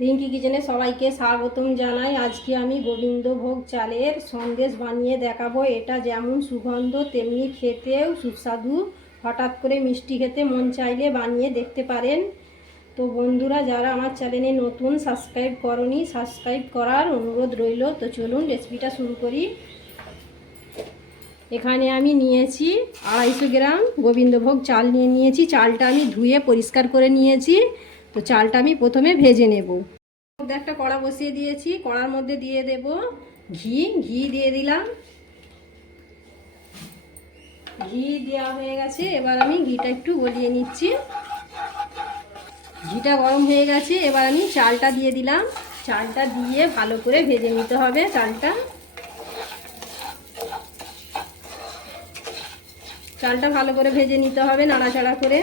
রিঙ্কি কিচেনে সবাইকে স্বাগতম জানাই। আজকে আমি গোবিন্দভোগ চালের সন্দেশ বানিয়ে দেখাবো। এটা যেমন সুগন্ধ, তেমনি খেতেও সুস্বাদু। হঠাৎ করে মিষ্টি খেতে মন চাইলে বানিয়ে দেখতে পারেন। তো বন্ধুরা, যারা আমার চ্যানেলে নতুন, সাবস্ক্রাইব করনি, সাবস্ক্রাইব করার অনুরোধ রইল। তো চলুন রেসিপিটা শুরু করি। এখানে আমি নিয়েছি আড়াইশো গ্রাম গোবিন্দভোগ চাল নিয়ে নিয়েছি। চালটা আমি ধুয়ে পরিষ্কার করে নিয়েছি। তো চালটা আমি প্রথমে ভেজে নেব। একটা কড়া বসিয়ে দিয়েছি, কড়ার মধ্যে দিয়ে দেব ঘি। ঘি দিয়ে দিলাম। ঘি দেওয়া হয়ে গেছে, এবার আমি ঘিটা একটু গলিয়ে নিচ্ছি। ঘিটা গরম হয়ে গেছে, এবার আমি চালটা দিয়ে দিলাম। চালটা দিয়ে ভালো করে ভেজে নিতে হবে চালটা। চালটা ভালো করে ভেজে নিতে হবে নাড়াচাড়া করে।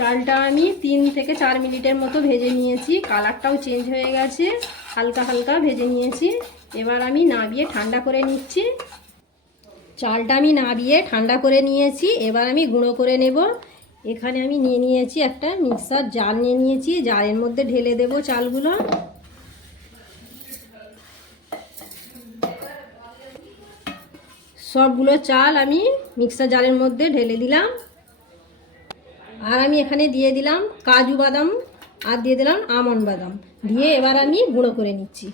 চালটা আমি তিন থেকে চার মিনিটের মতো ভেজে নিয়েছি। কালারটাও চেঞ্জ হয়ে গেছে। হালকা হালকা ভেজে নিয়েছি। এবার আমি নাবিয়ে ঠান্ডা করে নিচ্ছি। চালটা আমি নাবিয়ে ঠান্ডা করে নিয়েছি। এবার আমি গুঁড়ো করে নেব। এখানে আমি নিয়ে নিয়েছি একটা মিক্সার জাল নিয়ে নিয়েছি। জালের মধ্যে ঢেলে দেব চালগুলো। সবগুলো চাল আমি মিক্সার জালের মধ্যে ঢেলে দিলাম। আর আমি এখানে দিয়ে দিলাম কাজু বাদাম আর দিয়ে দিলাম আমন্ড বাদাম। দিয়ে এবার আমি গুঁড়ো করে নিচ্ছি।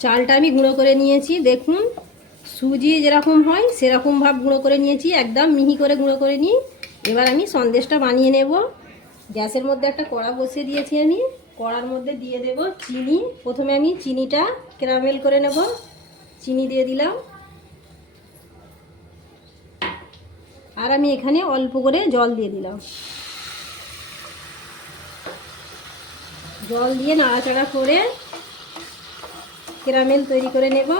চালটা আমি গুঁড়ো করে নিয়েছি। দেখুন, সুজি যেরকম হয় সেরকম ভাব গুঁড়ো করে নিয়েছি। একদম মিহি করে গুঁড়ো করে নিই। এবার আমি সন্দেশটা বানিয়ে নেব। গ্যাসের মধ্যে একটা কড়া বসিয়ে দিয়েছি আমি। কড়ার মধ্যে দিয়ে দেব চিনি। প্রথমে আমি চিনিটা ক্যারামেল করে নেব। চিনি দিয়ে দিলাম। আর আমি এখানে অল্প করে জল দিয়ে দিলাম। জল দিয়ে নাড়াচাড়া করে ক্যারামেল তৈরি করে নেব।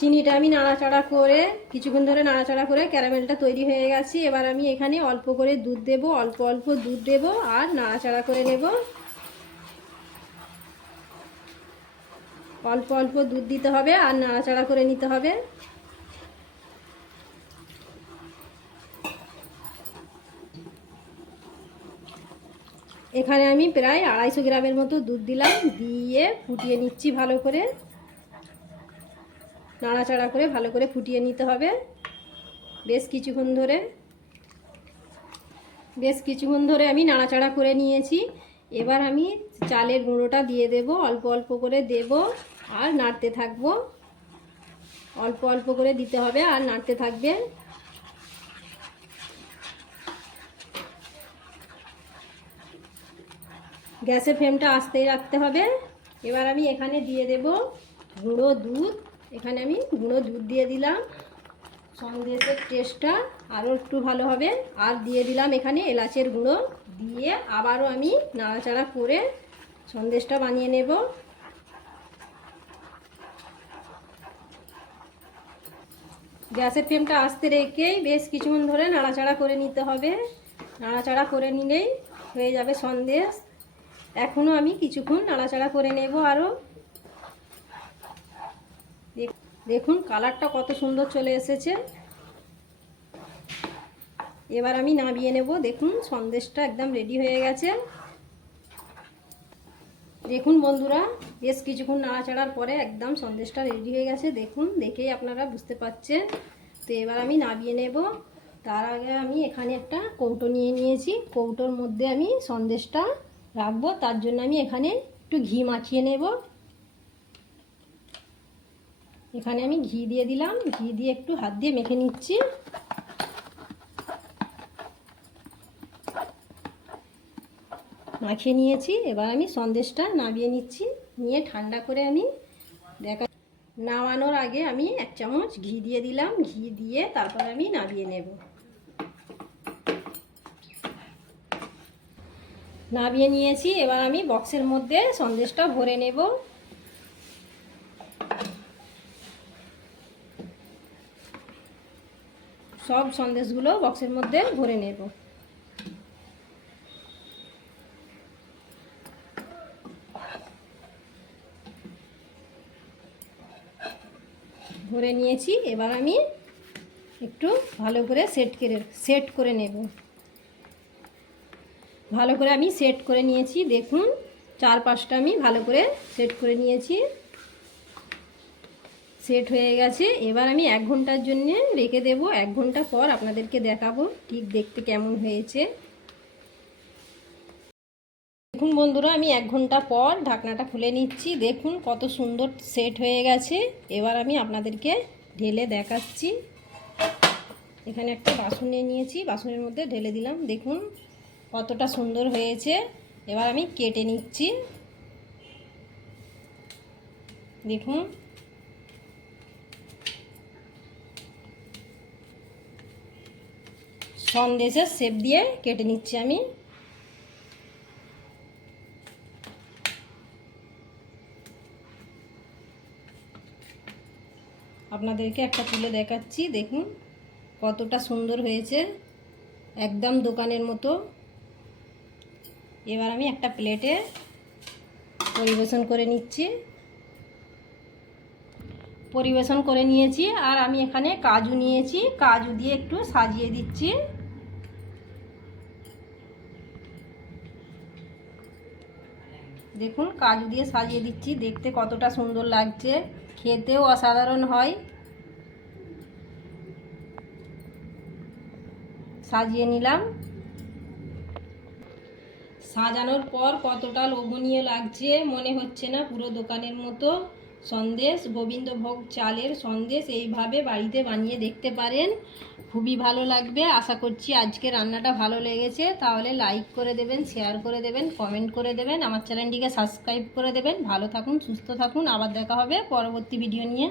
চিনিটা আমি নাড়াচাড়া করে, কিছুক্ষণ ধরে নাড়াচাড়া করে ক্যারামেলটা তৈরি হয়ে গেছে। এবার আমি এখানে অল্প করে দুধ দেব, অল্প অল্প দুধ দেব আর নাড়াচাড়া করে নেব। অল্প অল্প দুধ দিতে হবে আর নাড়াচাড়া করে নিতে হবে। এখানে আমি প্রায় আড়াইশো গ্রামের মতো দুধ দিলাম, দিয়ে ফুটিয়ে নিচ্ছি ভালো করে। নাড়াচাড়া করে ভালো করে ফুটিয়ে নিতে হবে। বেশ কিছুক্ষণ ধরে, বেশ কিছুক্ষণ ধরে আমি নাড়াচাড়া করে নিয়েছি। এবার আমি চালের গুঁড়োটা দিয়ে দেব, অল্প অল্প করে দেব আর নাড়তে থাকব। অল্প অল্প করে দিতে হবে আর নাড়তে থাকবে। গ্যাসের ফ্লেমটা আস্তেই রাখতে হবে। এবার আমি এখানে দিয়ে দেব গুঁড়ো দুধ। এখানে আমি গুঁড়ো দুধ দিয়ে দিলাম। সন্দেশের টেস্টটা আরও একটু ভালো হবে। আর দিয়ে দিলাম এখানে এলাচের গুঁড়ো। দিয়ে আবারও আমি নাড়াচাড়া করে সন্দেশটা বানিয়ে নেব। গ্যাসের ফ্লেমটা আস্তে রেখেই বেশ কিছুক্ষণ ধরে নাড়াচাড়া করে নিতে হবে। নাড়াচাড়া করে নিলেই হয়ে যাবে সন্দেশ। এখনও আমি কিছুক্ষণ নাড়াচাড়া করে নেব আরও দেখুন, কালারটা কত সুন্দর চলে এসেছে। এবার আমি নামিয়ে নেব। দেখুন, সন্দেশটা একদম রেডি হয়ে গেছে। দেখুন বন্ধুরা, বেশ কিছুক্ষণ নাড়াচাড়ার পরে একদম সন্দেশটা রেডি হয়ে গেছে। দেখুন, দেখেই আপনারা বুঝতে পারছেন। তো এবার আমি নামিয়ে নেব। তার আগে আমি এখানে একটা কৌটো নিয়ে নিয়েছি। কৌটোর মধ্যে আমি সন্দেশটা রাখব, তার জন্য আমি এখানে একটু ঘি মাখিয়ে নেব। এখানে আমি ঘি দিয়ে দিলাম, ঘি দিয়ে একটু হাত দিয়ে মেখে নিচ্ছি। মাখিয়ে নিয়েছি, এবার আমি সন্দেশটা নামিয়ে নিচ্ছি, নিয়ে ঠান্ডা করে আমি দেখা নামানোর আগে আমি এক চামচ ঘি দিয়ে দিলাম, ঘি দিয়ে তারপর আমি নামিয়ে নেব। নামিয়ে নিয়েছি। এবার আমি বক্সের মধ্যে সন্দেশটা ভরে নেব। সব সন্দেশগুলো বক্সের মধ্যে ভরে নেব। ভরে নিয়েছি। এবার আমি একটু ভালো করে সেট করে সেট করে নেব। ভালো করে আমি সেট করে নিয়েছি। দেখুন চার পাঁচটা আমি ভালো করে সেট করে নিয়েছি। সেট হয়ে গেছে। এবার আমি এক ঘণ্টার জন্য রেখে দেব। এক ঘণ্টা পর আপনাদেরকে দেখাবো ঠিক দেখতে কেমন হয়েছে। দেখুন বন্ধুরা, আমি এক ঘণ্টা পর ঢাকনাটা খুলে নিচ্ছি। দেখুন কত সুন্দর সেট হয়ে গেছে। এবার আমি আপনাদেরকে ঢেলে দেখাচ্ছি। এখানে একটা বাসন নিয়ে নিয়েছি। বাসনের মধ্যে ঢেলে দিলাম। দেখুন কতটা সুন্দর হয়েছে। এবার আমি কেটে নিচ্ছি। দেখুন। সন্দেশের শেপ দিয়ে কেটে নিচ্ছি আমি। আপনাদেরকে একটা তুলে দেখাচ্ছি। দেখুন, কতটা সুন্দর হয়েছে। একদম দোকানের মতো। এবার আমি একটা প্লেটে পরিবেশন করে নিচ্ছি। পরিবেশন করে নিয়েছি আর আমি এখানে কাজু নিয়েছি। কাজু দিয়ে একটু সাজিয়ে দিচ্ছি। দেখুন, কাজু দিয়ে সাজিয়ে দিচ্ছি। দেখতে কতটা সুন্দর লাগছে। খেতেও অসাধারণ হয়। সাজিয়ে নিলাম। সাজানোর পর কতটা লোভনীয় লাগছে মনে হচ্ছে না। পুরো দোকানের মতো সন্দেশ, গোবিন্দভোগ চালের সন্দেশ এইভাবে বাড়িতে বানিয়ে দেখতে পারেন। খুবই ভালো লাগবে। আশা করছি আজকে রান্নাটা ভালো লেগেছে। তাহলে লাইক করে দেবেন শেয়ার করে দেবেন কমেন্ট করে দেবেন, আমার চ্যানেলটিকে সাবস্ক্রাইব করে দেবেন। ভালো থাকুন, সুস্থ থাকুন। আবার দেখা হবে পরবর্তী ভিডিও নিয়ে।